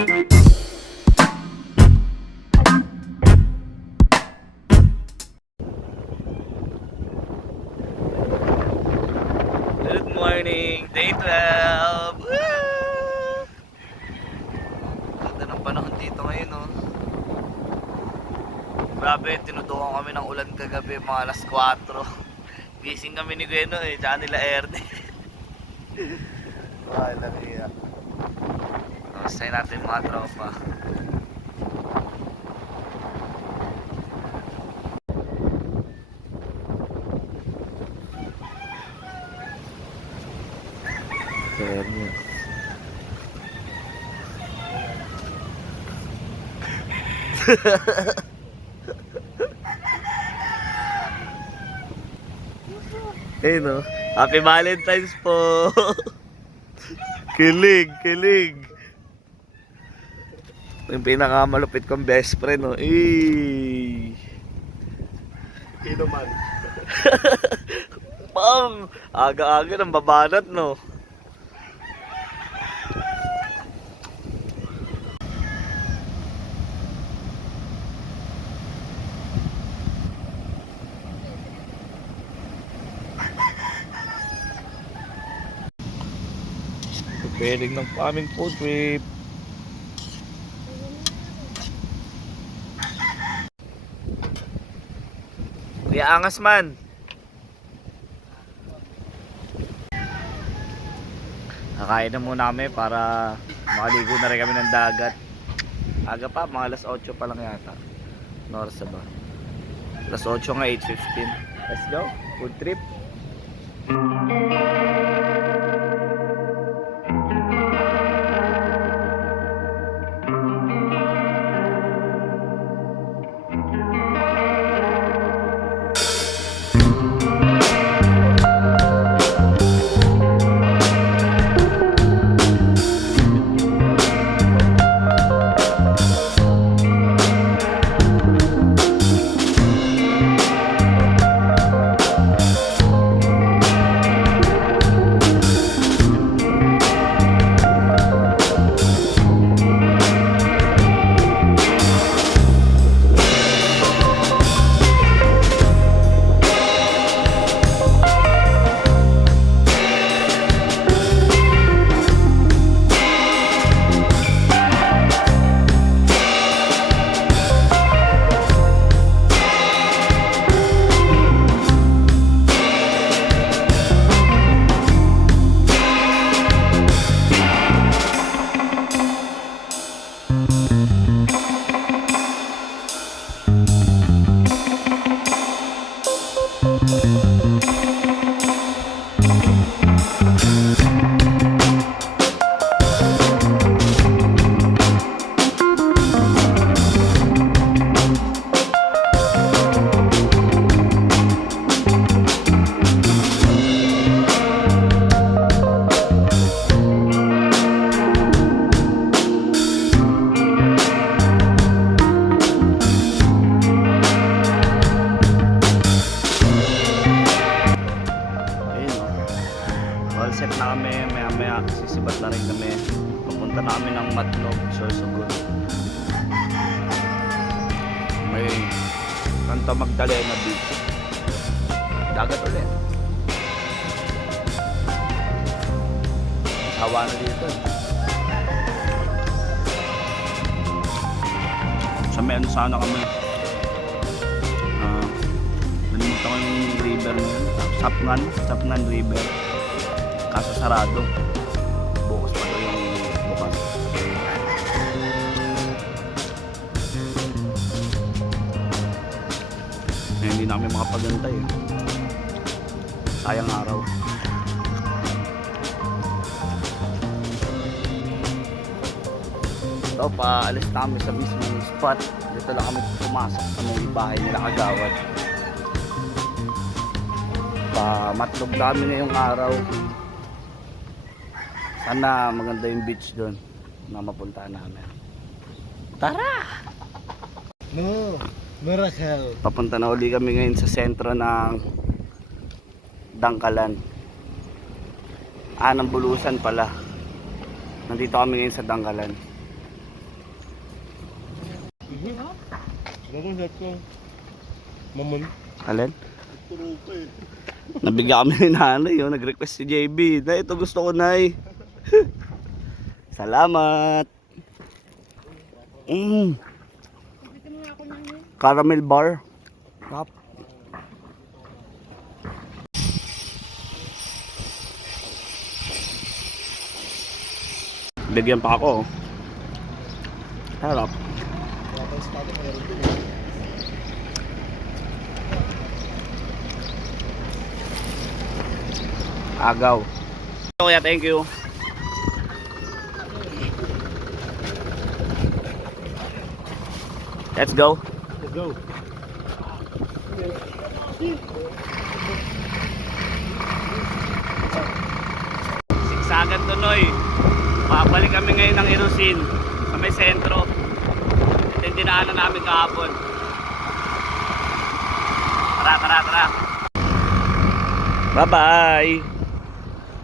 Good morning, day 12. Woo! Ganda ng panahon dito ngayon, oh. Grabe, tinutukan kami ng ulan kagabi, mga alas 4. Gising kami ni Gweno eh, tsaka nila Erne. Walang iya. Kamustahin natin mga tropa. Erne. Eh no, Happy Valentine's po. Kilig, kilig. Yung pinakamalupit kong best friend, no. Eh. Sino man? Pang, aga-aga ng babanat, no. Preparing ng aming food trip. Kuya Angas man. Kakain na muna kami para makaligo na rin kami ng dagat. Aga pa, mga alas 8 pa lang yata. Norsa ba? Alas 8 nga, 8:15. Let's go, food trip. All set na kami, maya sisibat na rin kami. Papunta na kami ng Matlog, Sorsogon. May Santa Magdalena Beach. Dagat ulit. Hawa na dito. Sa may ano sana kami. Nalimutan ko yung river na yun. Sapnan River. Kaso sarado. Bukas pa daw yung bukas. Hindi na kami makapagantay eh. Sayang araw. Ito, paalis na kami sa mismong spot. Dito lang kami pumasok sa may bahay nila Kagawad. Matlog kami ngayong araw. Sana maganda yung beach doon na mapuntahan namin. Tara! No, Maracel. Papunta na uli kami ngayon sa sentro ng Dangkalan. Ng Bulusan pala. Nandito kami ngayon sa Dangkalan. Ano kung set ko? Mamon. Alin? Turo ko eh. Nabigyan kami ni nanay, oh. Nag-request si JB. Na ito gusto ko, nay. Salamat. Caramel bar. Tap. Bigyan pa ako. Harap. Agaw. Kuya, thank you. Let's go. Let's go. Siksagan tuloy. Babalik kami ngayon ng Irusin sa may sentro. Ito yung dinaanan namin kahapon. Tara. Bye-bye.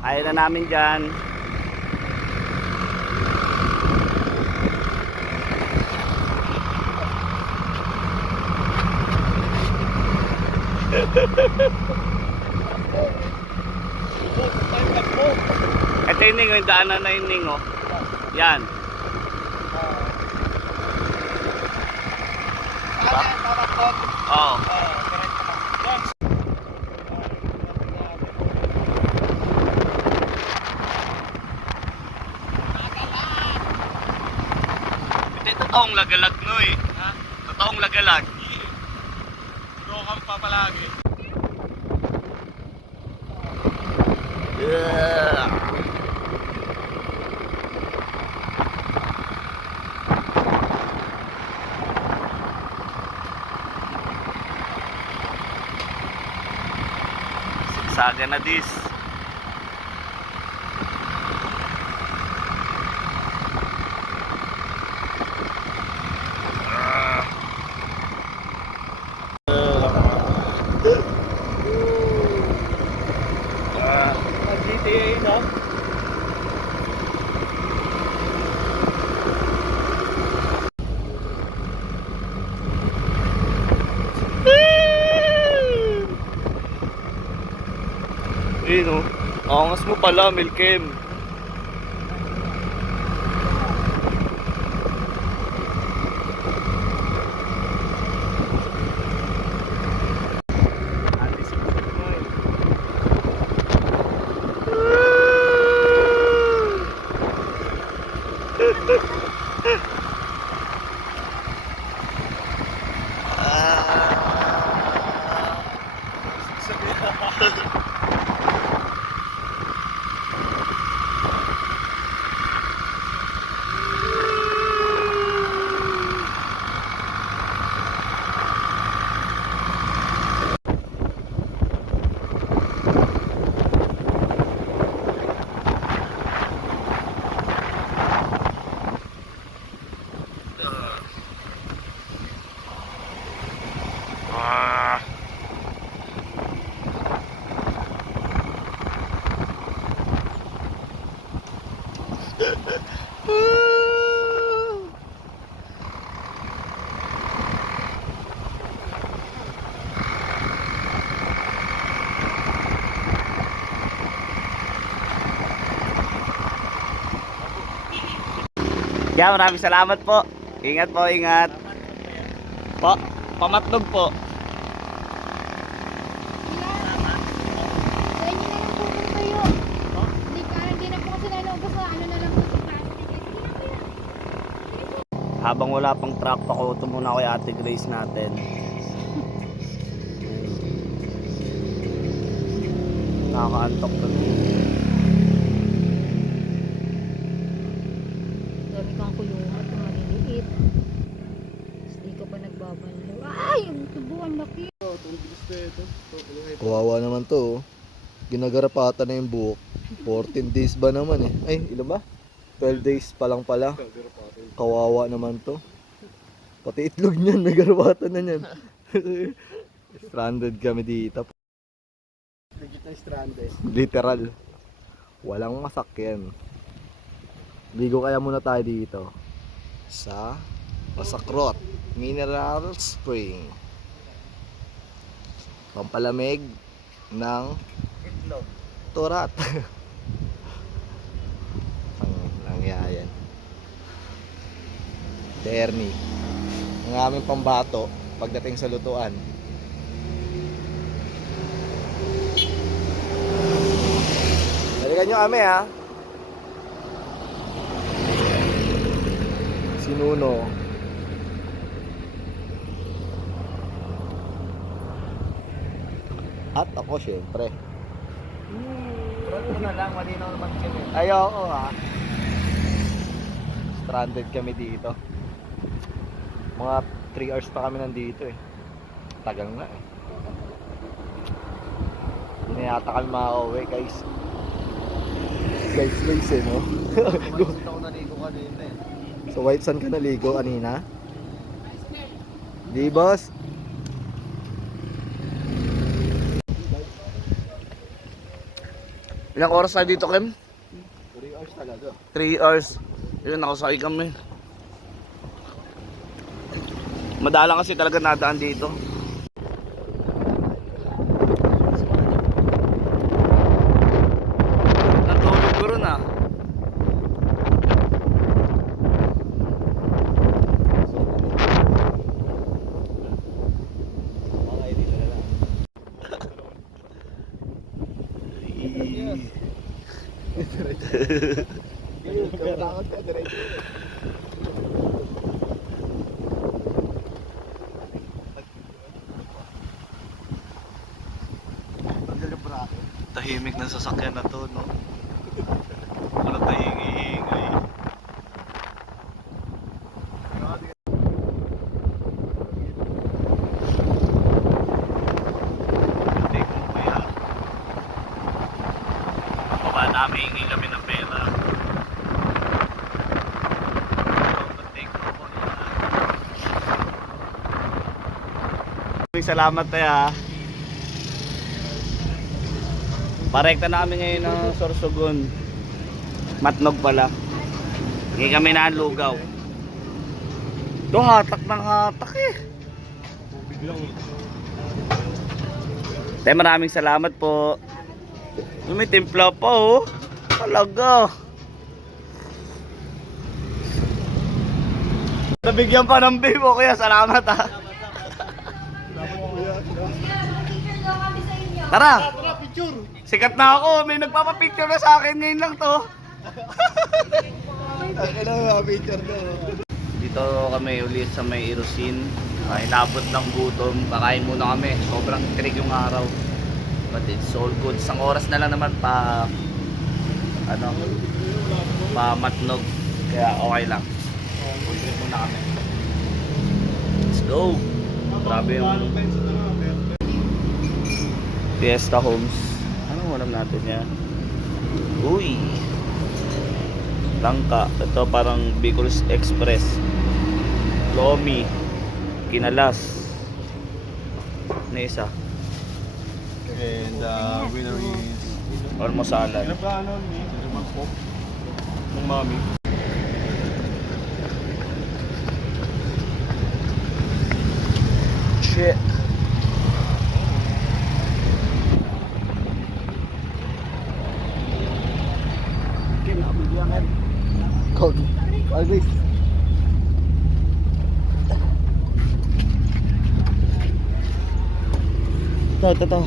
Ayaw na namin dyan. Ito yung Ning, yung daanan na yung Ning, oh. Yan. Oo. Ito yung totoong lagalag, Noy. Ha? Totoong lagalag. Doon kang papalagi. Yeah. Saga na this. GTA no? Ayun, oh. Angas mo pala, Milkem. Yeah, maraming salamat po. Ingat po, ingat. Po, pamatlog po. Habang wala pang truck, pakuto muna ako yung Ate Grace natin. Nakakaantok na. Dami kang kulungan kung maliliit. Hindi ka pa nagbabalo. Ay! Ang tubuan laki. Kawawa naman to. Ginagarapatan na yung buhok. 14 days ba naman eh. Ay, ilan ba? 12 days pa lang pala. Kawawa naman to. Pati itlog niyan, nagarapatan na niyan. Stranded kami dito. Literal. Walang masakyan. Ligo kaya muna tayo dito sa Masakrot. Mineral Spring. Pampalamig ng Itlog. turat. Ang langyayan. Terni. Ang aming pambato pagdating sa lutuan. Balikan nyo kami ha. Si Nuno. At ako syempre. Trot mo na lang, malinaw naman kami. Ayoko ha. Stranded kami dito. Mga 3 hours pa kami nandito eh. Tagal na eh. Hindi na yata kami makauwi guys. Guys eh no? Gusto ko naligo kanina eh. So White Sun ka naligo kanina? Di boss? Ilang oras tayo dito, Kim? 3 hours talaga. 3 hours. Yun, nakasakay kami. Madalang kasi talaga nadaan dito. Natulog ko rin ah. Okay, dito na lang. Katakot ka, diretso. Tahimik ng sasakyan na to, no? Walang tahingi-hingay. Hindi ko kuya. Baba namin, hingi kami ng pera. Salamat tayo. Parekta na kami ngayon ng Sorsogon. Matnog pala. Hindi kami nalugaw. Ito hatak ng hatak eh. Tayo maraming salamat po. May timpla pa oh. Talaga. Nabigyan pa ng bibo kaya salamat ha. Tara! Sikat na ako, may nagpapapicture na sa akin ngayon lang to. Picture na. Dito kami ulit sa may Irusin. Inabot ng gutom, kakain muna kami. Sobrang tirig yung araw. But it's all good. Isang oras na lang naman pa matnog. Kaya okay lang. Ulit muna kami. Let's go! Grabe yung Fiesta Homes. Anong alam natin yan? Uy! Langka. Ito parang Bicol Express. Lomi. Kinalas. Ano isa? And winner is Almosalan. Pinaplano ni Pop ng mami. Shit. Kog. Always. Ito.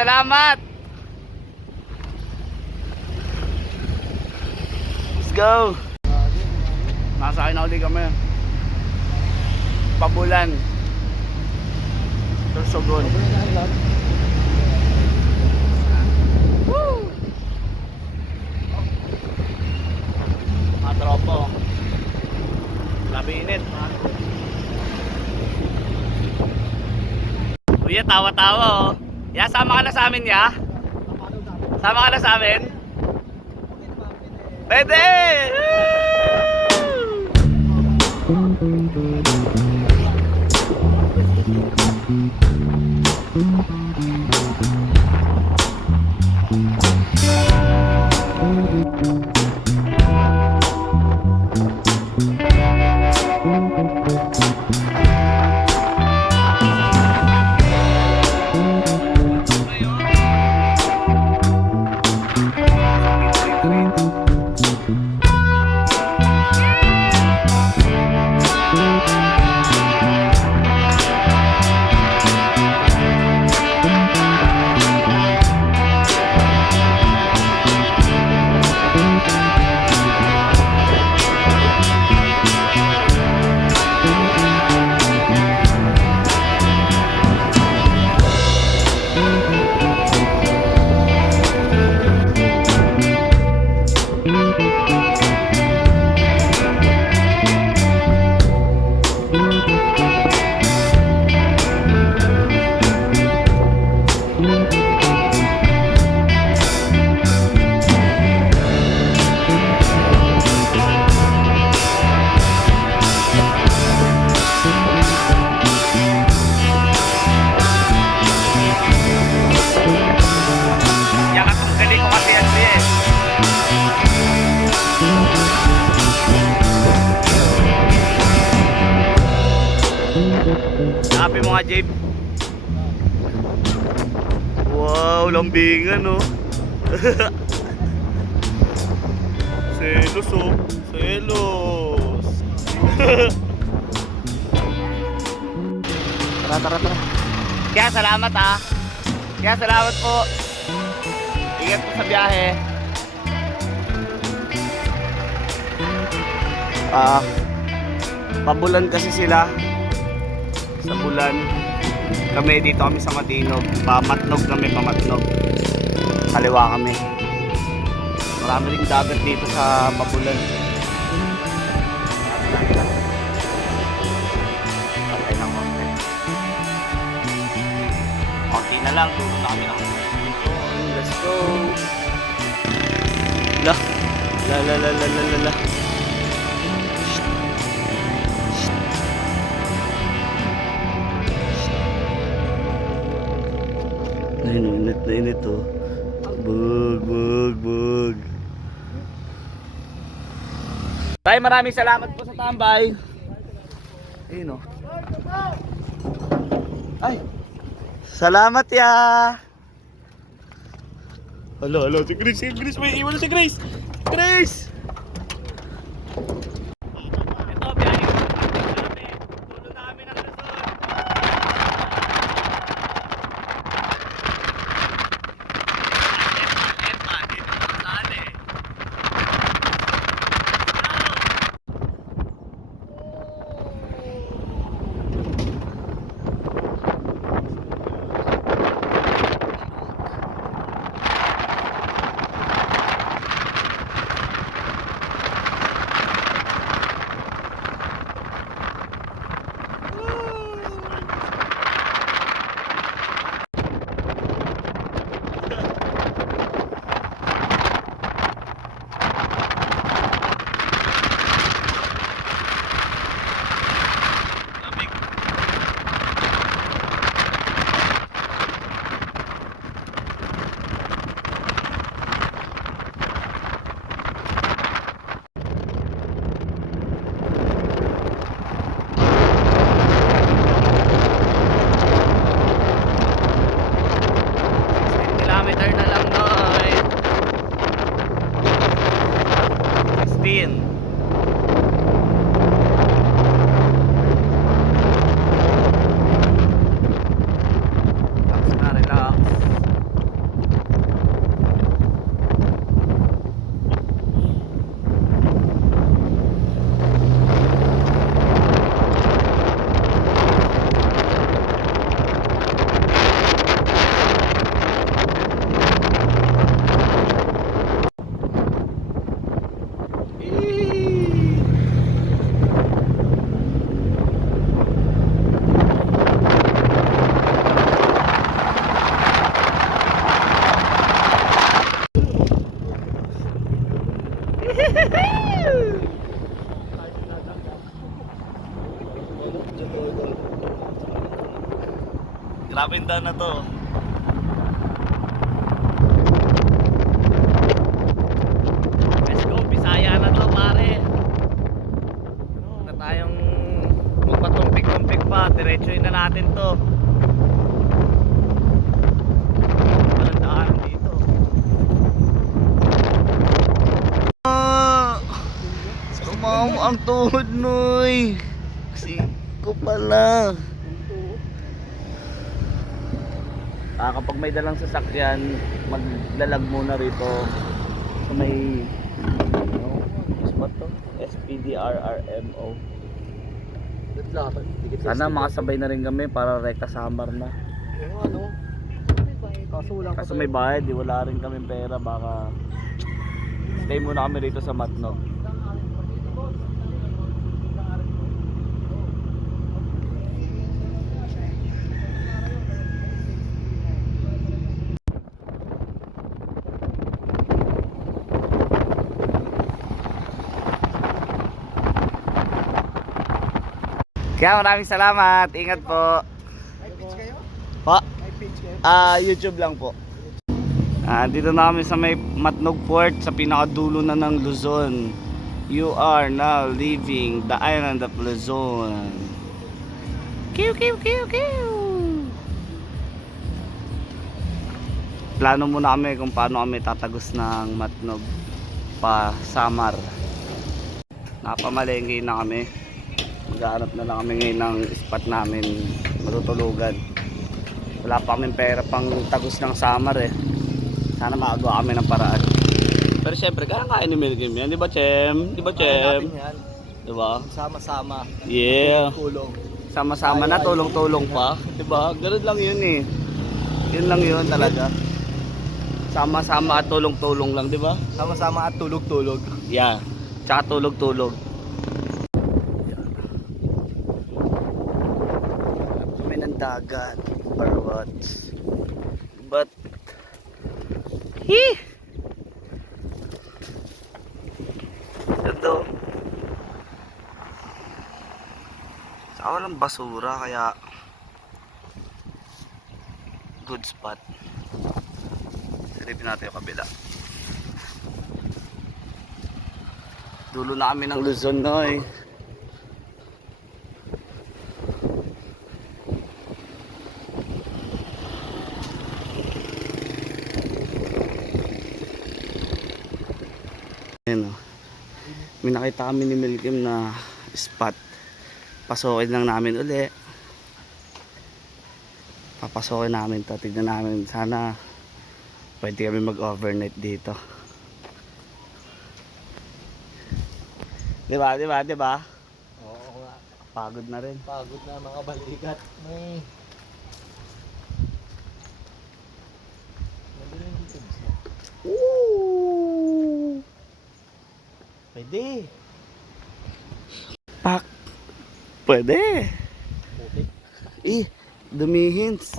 Salamat. Let's go. Nasa akin na ulit kami. Pabulan. Sorsogon. Woo! Mga tropo. Labi init. Kuya, tawa-tawa oh. Ya, sama ka na sa amin ya. Sama ka na sa amin. Pwede! Yakat ang gali ko kasi yan eh. Sabi mo nga, Jabe. Wow, lambingan oh. Selos oh. Selos. Tara. Kaya salamat ah. Kaya salamat po. Ingat po sa biyahe. Pabulan kasi sila. Sa bulan. Kami dito kami sa Matinog. Pamatnog kami, pamatnog. Kaliwa kami. Marami ring dagat dito sa Pabulan. Patay na konti. Konti na lang, tulo na kami ng let's go. La. Ayun, init na init oh. Bug. Tay, maraming salamat po sa tambay. Ayun oh. Ay. Salamat ya. Hello, si Grace, may iwan na si Grace. Grace! Ito, biyahe ko natin. Tulo na kami ng Luzon. Dito na saan eh. Grabe yung daan na to. ang tuhod, Noy. Kasi ko pala. Kapag may dalang sasakyan, maglalag muna rito sa may spot to? SPDRRMO. Sana makasabay na rin kami para rekta Samar na. Ano? Kaso may bayad, di wala rin kami pera, baka stay muna kami rito sa Matnog. Kaya maraming salamat, ingat po. May pitch kayo? Pa? May pitch kayo? YouTube lang po. Dito na kami sa may Matnog Port, sa pinakadulo na ng Luzon. You are now leaving the island of Luzon. Kiu kiu kiu kiu. Plano muna kami kung paano kami tatagos ng Matnog pa Samar. Napamalengke na kami. Maghahanap na lang kami ngayon ng spot namin matutulugan. Wala pa kaming pera pang tagos ng Samar eh. Sana makagawa kami ng paraan. Pero syempre, kaya ni Milkim yan. Di ba, Chem? Di ba, Chem? Di ba? Sama-sama. Yeah. Tulong. Sama-sama na, tulong-tulong pa. Di ba? Ganun lang yun eh. Yun lang yun talaga. Sama-sama at tulong-tulong lang, di ba? Sama-sama at tulog-tulog. Yeah. Tsaka tulog-tulog. Kami ng dagat. Or what? But ito. Saka walang basura kaya good spot. Silipin natin yung kabila. Dulo na kami ng Luzon na eh. Ayan o. May nakita kami ni Milkim na spot. Pasokin lang namin uli. Papasokin namin to. Tignan namin. Sana pwede kami mag-overnight dito. Diba? Diba? Diba? Oo nga. Pagod na rin. Pagod na mga balikat. May... Ooh! Pwede. Pak! Pwede! Putik. Dumihins.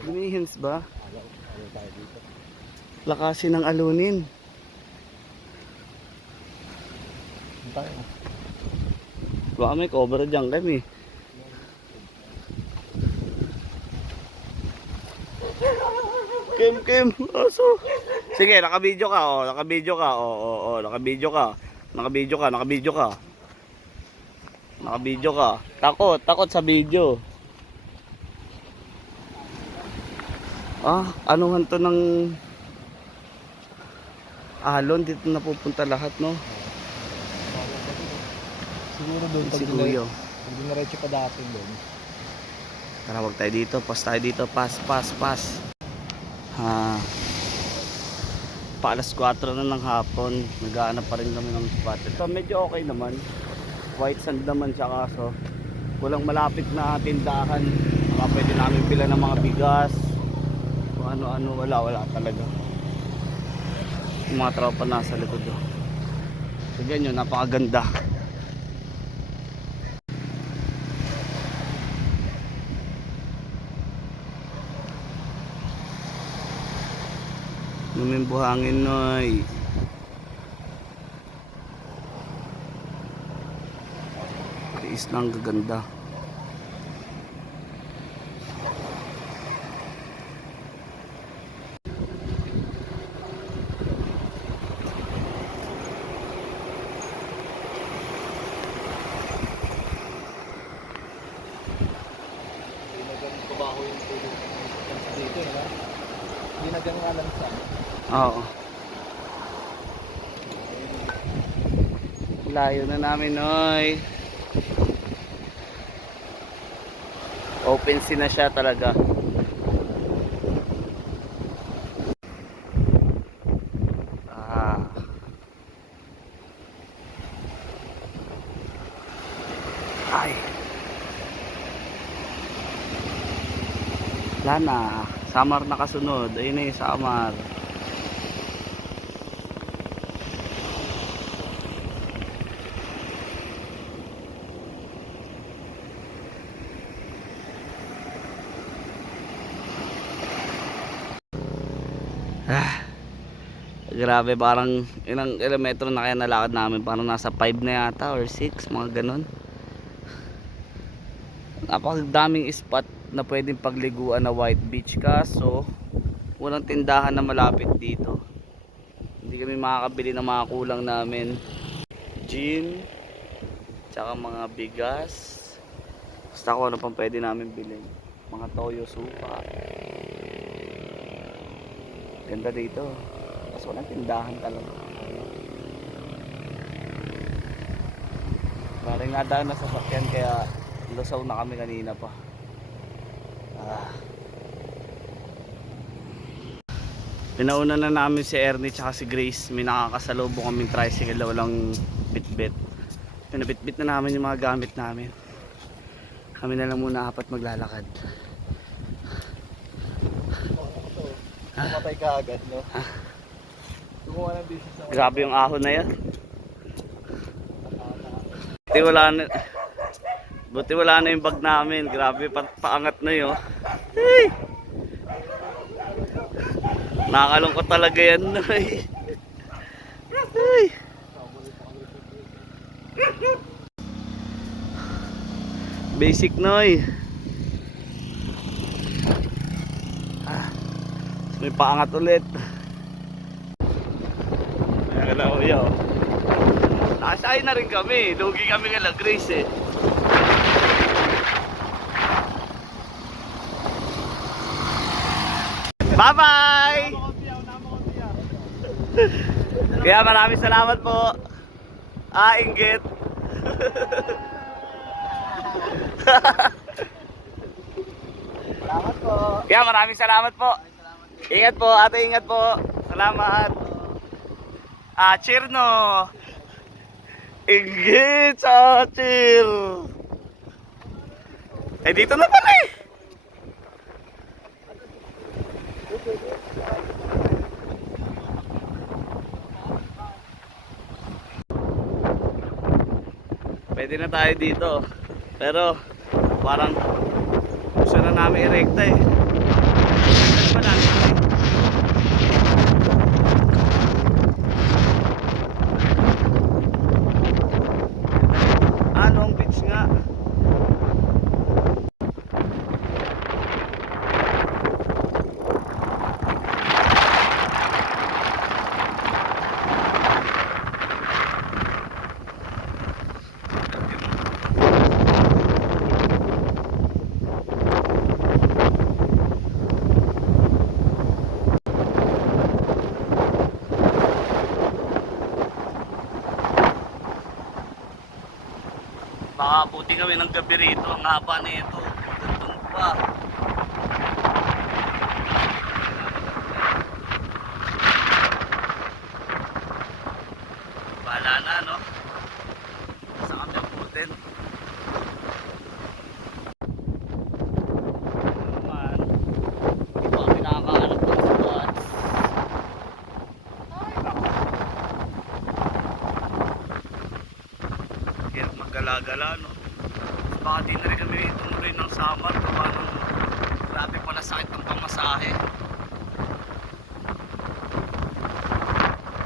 Dumihins ba? Ano tayo dito? Lakasin ng alunin. Ano tayo? Baka may cobra dyan kami. Kim, aso. Sige, naka-video ka, oh. Naka-video ka, oh. Naka-video ka. Naka-video ka. Naka-video ka. Takot sa video. Anuhan to ng alon, dito napupunta lahat, no? Siguro doon pag Siguyo. dinaretso pa dating doon. Tara, wag tayo dito. Pas tayo dito. Pas. Pa alas 4 na ng hapon. Naghahanap pa rin kami ng spot. Ito medyo okay naman. White sand naman siya kaso. Walang malapit na tindahan. Baka pwede namin pila ng mga bigas. Kung ano-ano. Wala talaga. Yung mga tropa nasa likod. Sige nyo, napakaganda. Lumimbuhangin, Noy. Tiis lang gaganda. Baho yung tulog dito, ha? Hindi nagangalan sa Oo. Layo na namin, Noy. Open sea na siya talaga. Ay. Wala na. Samar na kasunod. Ayun na yung Samar. Grabe, parang ilang kilometro na kaya nalakad namin, parang nasa 5 na yata or 6, mga ganun. Napakadaming spot na pwedeng pagliguan na white beach, kaso walang tindahan na malapit dito. Hindi kami makakabili ng mga kulang namin, gin, tsaka mga bigas, basta kung ano pang pwede namin bilhin, mga toyo, suka. Ganda dito, kaso walang tindahan talaga. Maring nadaan na sasakyan kaya lusaw na kami kanina pa. Pinauna na namin si Ernie tsaka si Grace. May nakakasalubong kaming tricycle na walang bitbit. Pinabitbit na namin yung mga gamit namin. Kami na lang muna apat maglalakad. Pumatay ka agad, no? Gumawa ng business na Grabe yung ahon na yan. Buti wala na yung bag namin. Grabe, paangat na yun. Hey! Nakakalungkot talaga yan, Noy. Hey! Basic, Noy. May paangat ulit. Ayan na, kuya. Nakasay na rin kami. Lugi kami kay Grace eh. Bye-bye! Kaya maraming salamat po. Inggit. salamat po. Kaya maraming salamat po. Ingat po, ate, ingat po. Salamat. Cheer, no. Inggit sa cheer. Dito na pala eh. Pwede na tayo dito. Pero parang gusto na namin i-rekta eh. Ano ba natin? Long Beach nga. Baka buti kami ng gabi rito. Ang haba na ito. Gantong pa. Bahala na, no? Saan kami abutin? Naman. Hindi pa kami nakakahanap ng spots. Hirap maggala-gala, no? Baka di na rin kami tumuloy ng Samar. Grabe pala sakit ng pamasahe.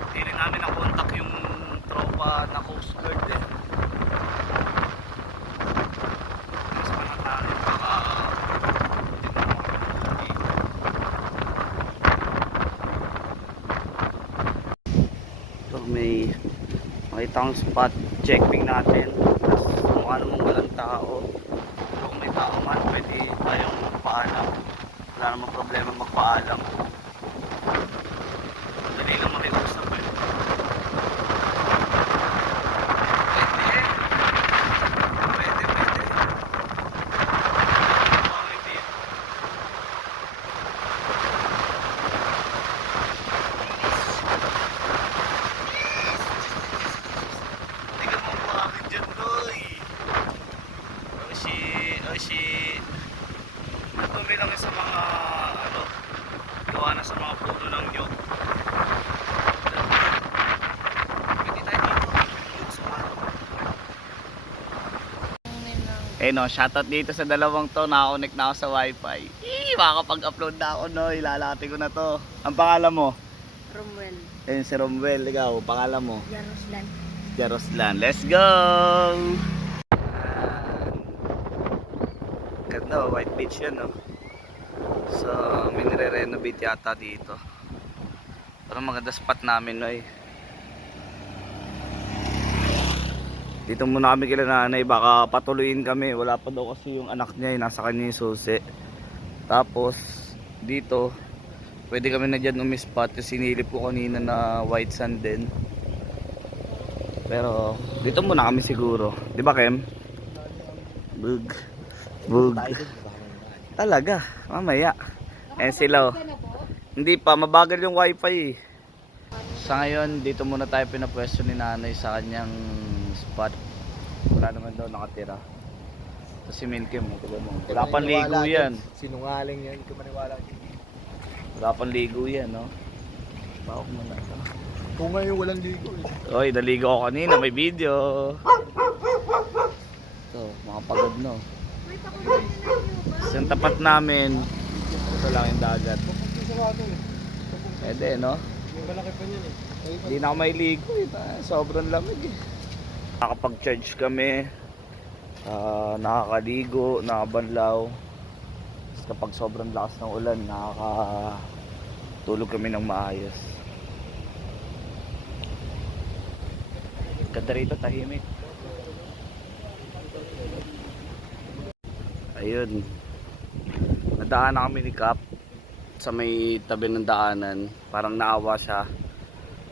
Hindi rin namin nakontak yung tropa na Coast Guard eh. Mas panatalo baka so, may makita ang spot, checking natin. Tapos mukha namang walang tao. So, kung may tao man, pwede tayong magpaalam. Wala namang problema magpaalam. Dali lang makiusap eh. Eh no, shoutout dito sa dalawang to, naka-connect na ako sa wifi. Makakapag-upload na ako no, ilalati ko na to. Ang pangalan mo? Romwell. Ayun si Romwell, ikaw, pangalan mo? Yaroslan. Jaroslan, let's go! Ganda, white beach yan no. So, may nire-renovate yata dito. Parang maganda spot namin no eh. Dito muna kami kila nanay, baka patuloyin kami. Wala pa daw kasi yung anak niya, nasa kanya yung susi. Tapos dito pwede kami na dyan umispot. Yung sinilip ko kanina na white sand din. Pero dito muna kami siguro. Di ba Kem? Bug. Bug. Talaga, mamaya. Eh sila oh. Hindi pa, mabagal yung wifi eh. Sa ngayon, dito muna tayo pinapwesto ni nanay sa kanyang spot. Wala naman daw nakatira. Kasi Milkem, wala pang ligo yan. Sinungaling yan, hindi ka maniwala. Wala pang ligo yan, no? Bawak mo na ito. Kung ngayon walang ligo eh. Oy, naligo ako kanina, may video. Ito, mga pagod no. Sa tapat namin, ito lang yung dagat. Pwede, no? Malaki pa niyan eh. Hindi na ako may ligo eh. Sobrang lamig eh. Nakapag-charge kami. Nakakaligo, nakabanlaw. Tapos kapag sobrang lakas ng ulan, nakakatulog kami ng maayos. Ganda rito, tahimik. Ayun. Nadaan na kami ni Cap sa may tabi ng daanan. Parang naawa siya.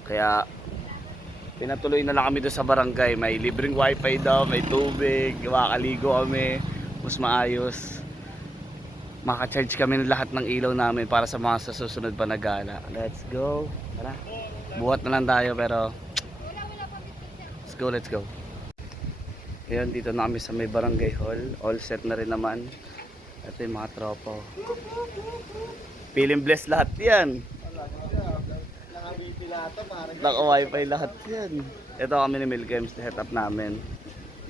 Kaya pinatuloy na lang kami doon sa barangay. May libreng wifi daw, may tubig, makakaligo kami, mas maayos. Maka-charge kami ng lahat ng ilaw namin para sa mga susunod pa na gala. Let's go. Tara. Buhat na lang tayo pero let's go. Ayun, dito na kami sa may barangay hall. All set na rin naman. Ito yung mga tropa. Feeling blessed lahat yan. Naka-wifi lahat yan. Ito kami ni Milkem, set up namin.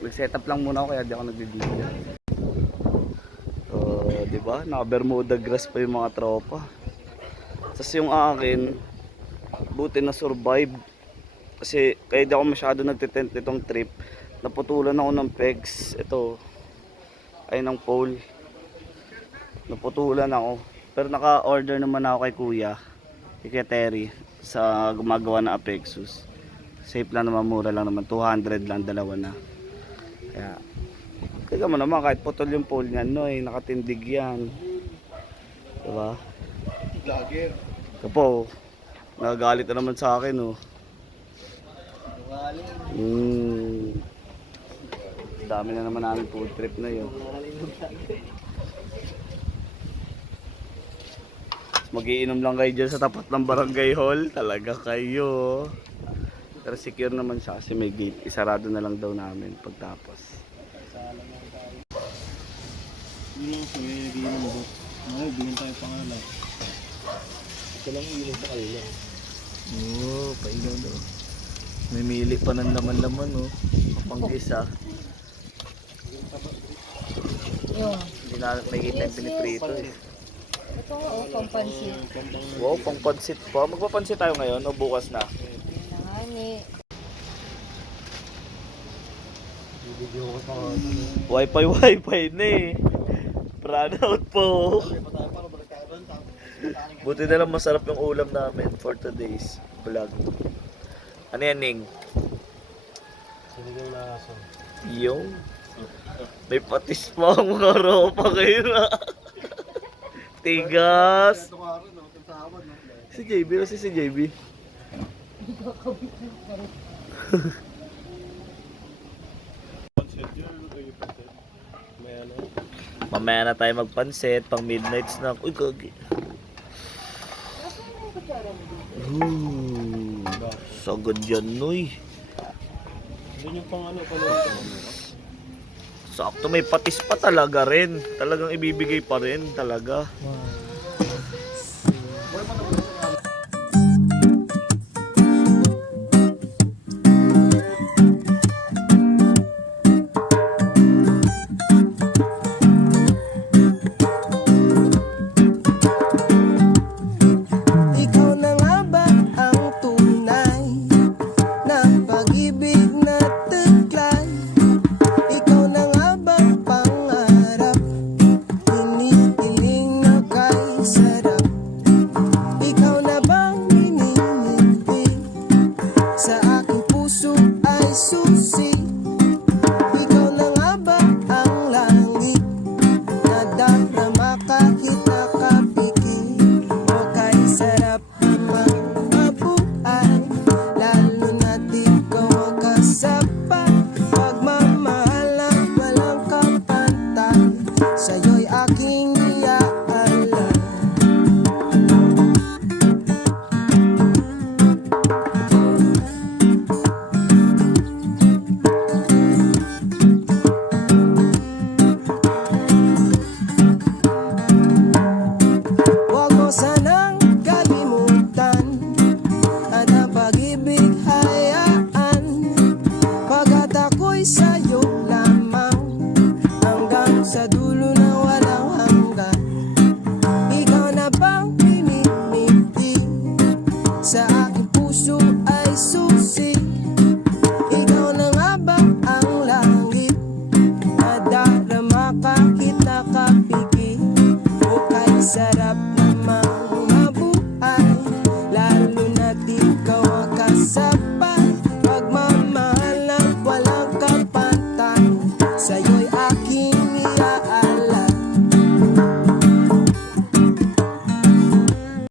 Mag-set up lang muna ako kaya di ako nag-video. Diba? Naka-Bermuda grass pa yung mga tropa. Tapos yung akin, buti na survive. Kasi kaya di ako masyado nagtitent itong trip. Naputulan ako ng pegs. Ito ay ng pole. Naputulan ako. Pero naka-order naman ako kay Kuya, kay Terry, sa gumagawa ng Apexus. Safe lang naman, mura lang naman, 200 lang, dalawa na. Kaya mo naman, kahit putol yung pole niyan, no, eh, nakatindig yan. Diba? Vlogger. Kapo, nagagalit na naman sa akin, oh. Dami na naman namin food trip na yun. Magiinom lang kayo dyan sa tapat ng barangay hall. Talaga kayo. Pero secure naman siya kasi may gate. Isarado na lang daw namin pagtapos. Yun lang sa may nagiinom mo. Ngayon, bigyan tayo pangalan. Ito lang yung sa kanila. Oo, pailaw daw. May mili pa ng laman-laman, oh. Kapanggisa. Yung. Hindi na nakikita yung piniprito, eh. Ito nga, oh, pampansit. Wow, pangpansit pa. Magpapansit tayo ngayon o bukas na? Nangani. Wifi na eh. Brand out po. Buti na lang masarap yung ulam namin for today's vlog. Ano yan, Ning? Sinigang na aso. Yung may patis pa ang mga ropa kayo na. Tigas. Si JB, kasi si JB. Mamaya na tayo magpansit, pang midnight snack. Uy, kagi. Sagad yan, noy. Yun yung pang ano, Sakto, may patis pa talaga rin. Talagang ibibigay pa rin talaga. may susi. Ikaw na nga ba ang langit na darama kahit nakapikit? O kay sarap naman mabuhay, lalo na't ikaw ang kasapat. Pagmamahal ang walang kapantay, sa'yo'y aking iaalay. Huwag mo sanang kalimutan at ang pag-ibig hayaan, pagkat ako'y sa'yo lamang hanggang sa dulo na walang hanggan. Ikaw na bang pinipili sa aking puso